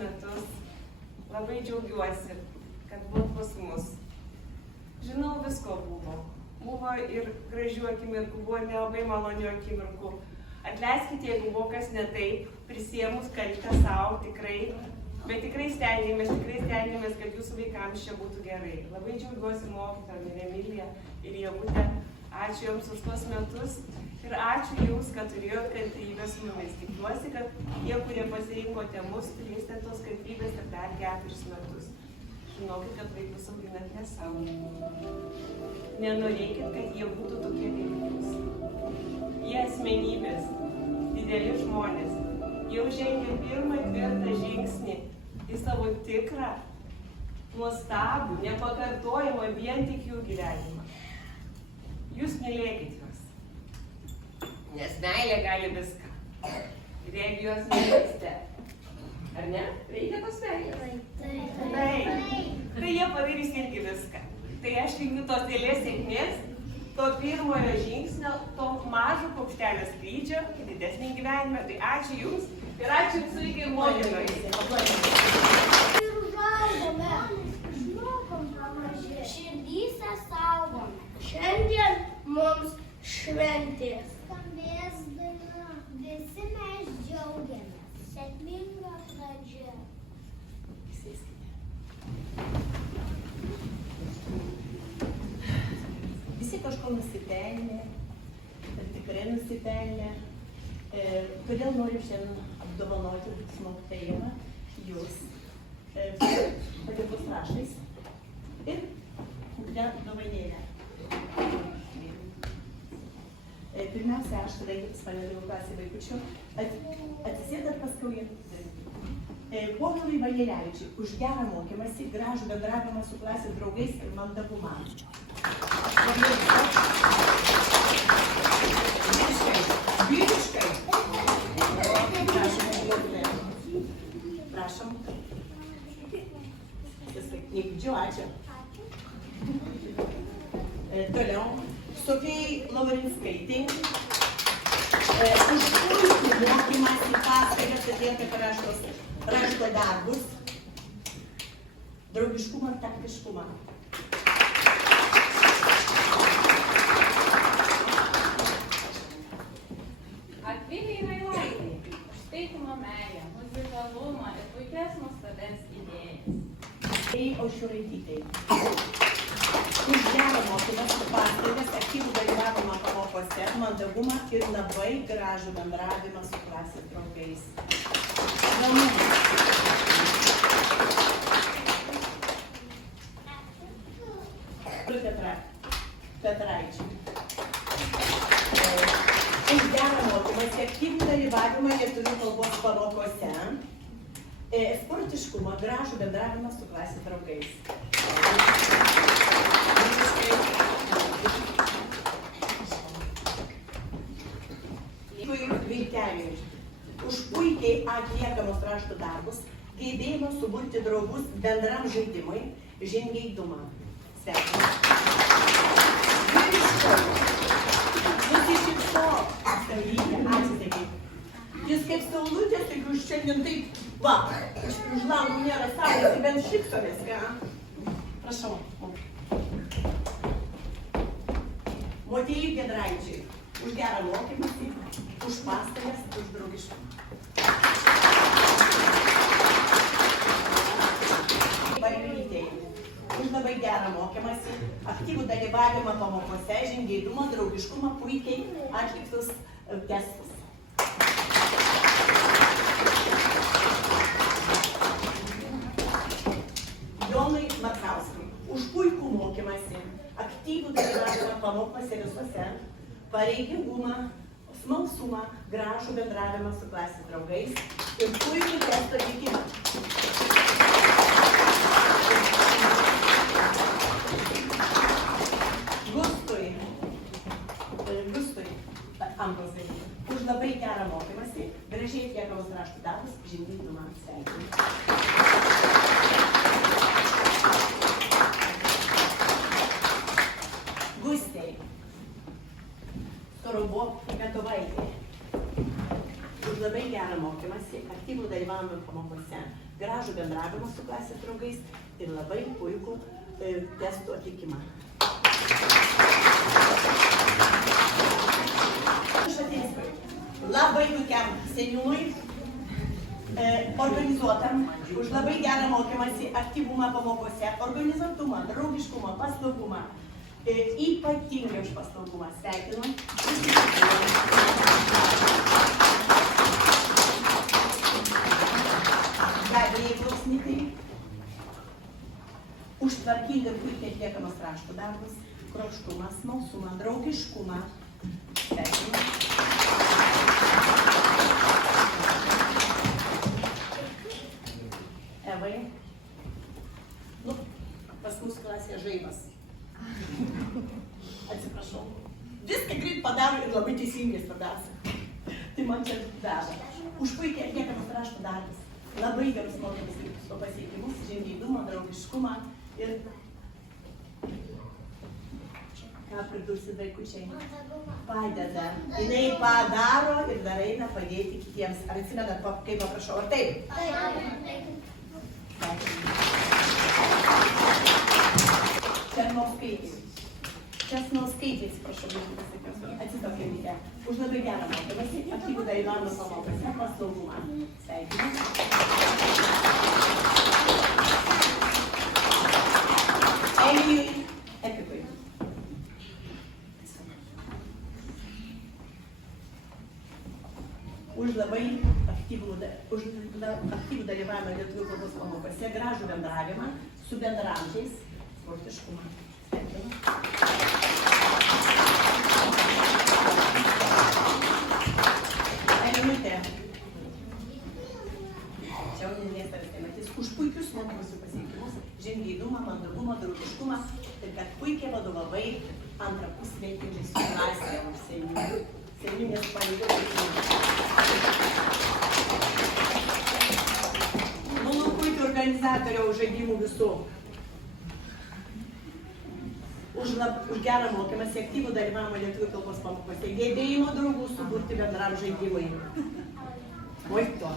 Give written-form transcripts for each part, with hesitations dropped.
metus. Labai džiaugiuosi, kad buvot pas mus. Žinau, visko buvo. Buvo ir gražių akimirkų, buvo nelabai malonių akimirkų. Atleiskite, jeigu buvo kas ne taip, prisėmus kaltę savo tikrai, bet tikrai stengiamės, kad jūsų vaikams čia būtų gerai. Labai džiaugiuosi mokytojom ir Emilija ir Jėvutė. Ačiū Jums už tuos metus ir ačiū Jums, kad turėjot kantrybę su mumis. Tikiuosi, kad tie, kurie pasirinkote mus, turėsite tos kantrybės ir dar 4 metus. Žinokit, kad vaikus auginat ne savo. Nenorėkit, kad jie būtų tokie kaip jūs. Jie asmenybės, dideli žmonės. Jau žengia pirmą tvirtą žingsnį į savo tikrą, nuostabų, nepakartojamą vien tik jų gyvenimą. Jūs mylėkit juos, nes meilė gali viską. Ir jeigu juos mylėsite, ar ne? Reikia tos meilės? Taip. Tai jie padarys irgi viską. Tai aš linkiu tos dėlės sėkmės, to pirmojo žingsnio, to mažo paukštelio skrydžio į didesnį gyvenimą. Tai ačiū Jums ir ačiū Jūsų lygiai mokytojai. Ir užaugome, išmokom pamažė, širdyse saugome. Šiandien mums šventės. Skambės daina, visi mes džiaugiamės. Sėkminga pradžia. Visi kažko nusipelnė, ir tikrai nusipelnė. Todėl norim šiandien apdovanoti mokytoją, jūs, padėkos raštais ir dovanėlę. Pirmiausia, aš kadangi pas mane jau klasė vaikučių, atsisėdat paskui jie. Povilui Vagėlevičiui už gerą mokymąsi, gražų bendravimą su klasės draugais ir mandagumą. Vyriškai. Prašom. Knygdžiu, ačiū. Toliau. Sofijai Laurinskaitei. Už puikų mokymąsi paskaitas atlieka rašto darbus, draugiškumą ir taktiškumą. Akvilei Railaitei už teikiamą meilę, muzikalumą ir puikias nuostabias idėjas. Aušraitytei. Už gerą mokymąsi paskaitas, aktyvų dalyvavimą pamokose, mandagumą ir labai gražų bendravimą su klasės draugais. Petraičiui. Už gerą mokymąsi, aktyvų dalyvavimą lietuvių kalbos pamokose, sportiškumą, gražų bendravimą su klasės draugais. Vilkeliui. Už puikiai atliekamus rašto darbus, gebėjimą suburti draugus bendram žaidimui, žingeidumą. Sveikinu. Nusišypsok, Saulytė, atsisakykit. Jūs kaip saulutės, tai jūs šiandien taip, va, už langų nėra saulės, tai bent šypsomės, ką? Prašau. Motiejui Giedraičiui. Už gerą mokymąsi, už pastangas, už draugiškumą. Varglytei. Už labai gerą mokymąsi, aktyvų dalyvavimą pamokose, žingeidumą, draugiškumą, puikiai atliktus testus. Jonui Markauskui. Už puikų mokymąsi, aktyvų dalyvavimą pamokose visuose, pareigingumą, smalsumą, gražų bendravimą su klasės draugais ir puikų testo įvykimą. Gustui Ambrozai. Už labai gerą mokymąsi, gražiai atliekamus raštų darbus, žingeidumą. Sveikinu. Gustei Metovaitė. Už labai gerą mokymąsi, aktyvų dalyvavimą pamokose, gražų bendravimą su klasės draugais ir labai puikų testų atlikimą. Labai puikiam seniūnui, organizuotam, už labai gerą mokymąsi, aktyvumą pamokose, organizuotumą, draugiškumą, paslaugumą. Ypatingai už paslaugumą sveikinu. Gabijai Klausnykai, už tvarkingą ir puikiai atliekamas rašto darbus, kruopštumą, smalsumą, draugiškumą. Sveikinu. Evai, pas mūsų klasėje žaibas. Atsiprašau. Viską greit padaro ir labai teisingai svarbiausia. Tai man čia veža. Už puikiai atliekamas rašto darbas. Labai gerus mokymus pasiekimus, žingeidumą, draugiškumą ir... Ką pridursit vaikučiai? Padeda. Jinai padaro ir dar eina padėti kitiems. Ar atsimenat, kaip paprašau? Ar taip? Česnauskaitės, prašau, atsitokėmite. Už labai gerą mokymąsi, aktyvų dalyvavimą pamokose, paslaugumą. Sveikinu. Elijui Epikui. Už labai aktyvų dalyvavimą lietuvių kalbos pamokose, gražų bendravimą su bendraamžiais, sportiškumą. Sveikinu. Už puikius mokymosi pasiekimus, žingeidumą, mandagumą, draugiškumą ir kad puikiai vadovavai antrą pusmetį žaisų klasėje seniūnės pareigos. Manau, puikiai organizatoriaus žaidimų visų. Už gerą mokymąsi, aktyvų dalyvavimą lietuvių kalbos pamokose, gebėjimo draugų suburti bendram žaidimui. Oi to.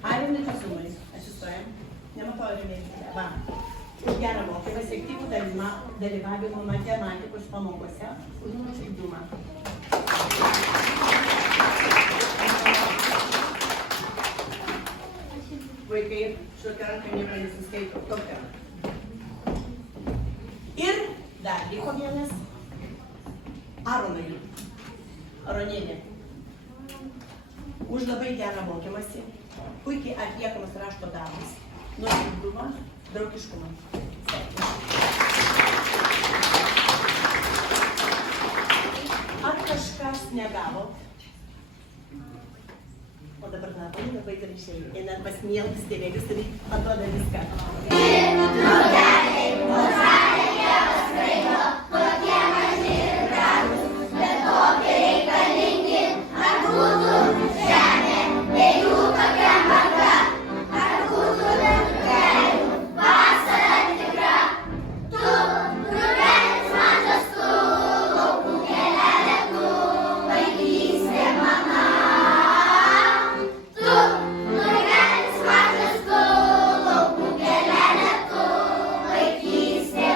Aironui Kasumai, atsistojam. Nematau, ar remėkite. Va. Už gerą mokymąsi, aktyvų dalyvavimą matematikos pamokose, už nuoširdumą. Vaikai, šiokią ranką nieko nesiskaito. Tokia. Ir dar liko vienas. Aronai. Aronienė. Už labai gerą mokymąsi, puikiai atliekamas rašto darbas, nuoširdumą, draugiškumą. Ar kažkas negavot? O dabar labai gerai išėjai. Einat pas mielus tėvelius ir atrodo viską. Vaikystė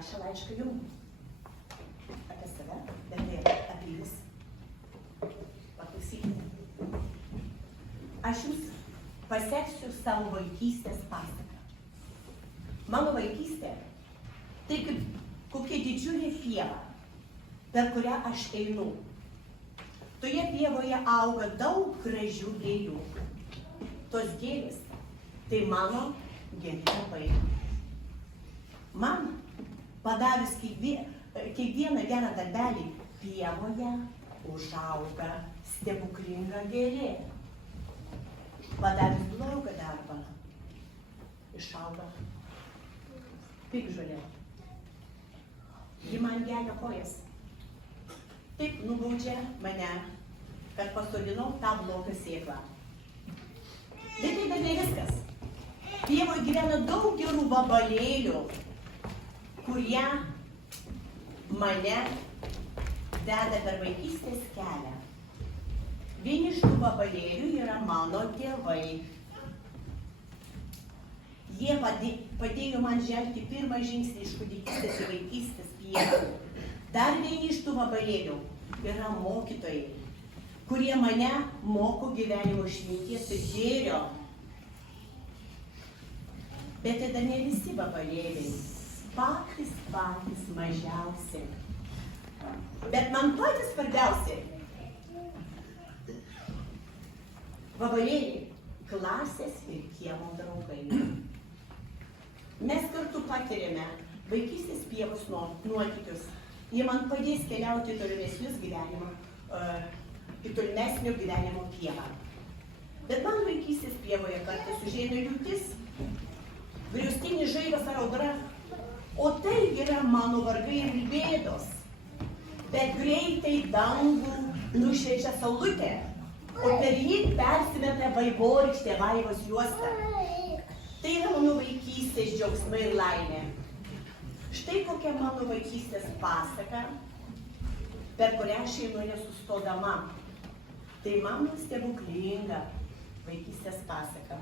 parašė laišką jum. Apie save, bet ir apie jūs. Paklausykite. Aš jūs paseksiu savo vaikystės pasaką. Mano vaikystė tai kaip kokia didžiulė pieva, per kurią aš einu. Toje pievoje auga daug gražių gėlių. Tos gėlės tai mano gėlių darbai. Man padarius kiekvieną gerą darbelį pievoje užauga stebuklinga gėlė. Padarius blogą darbą išauga piktžolė. Ji man gelia kojas. Taip nubaudžia mane, kad pasodinau tą blogą sėklą. Bet tai dar ne viskas. Pievoje gyvena daug gerų vabalėlių. kurie mane veda per vaikystės kelią. Vieni iš tų vabalėlių yra mano tėvai. Jie padėjo man žengti pirmą žingsnį iš kūdikystės į vaikystės pievą. Dar vieni iš tų vabalėlių yra mokytojai, kurie mane moko gyvenimo išminties ir gėrio. Bet tai dar ne visi vabalėliai, patys mažiausi. Bet man patys svarbiausi vabalėliai, klasės ir kiemo draugai. Mes kartu patiriame vaikystės pievos nuotykius. Jie man padės keliauti į tolimesnio gyvenimo pievą. Bet man vaikystės pievoje kartais užeina liūtis, griaustinis žaibas ar audra. O tai yra mano vargai ir bėdos. Bet greitai dangų nušviečia saulutė, o per jį persimeta vaivorykštė vaivos juosta. Tai yra mano vaikystės džiaugsmai ir laimė. Štai kokia mano vaikystės pasaka, per kurią aš einu nesustodama. Tai mano stebuklinga vaikystės pasaka.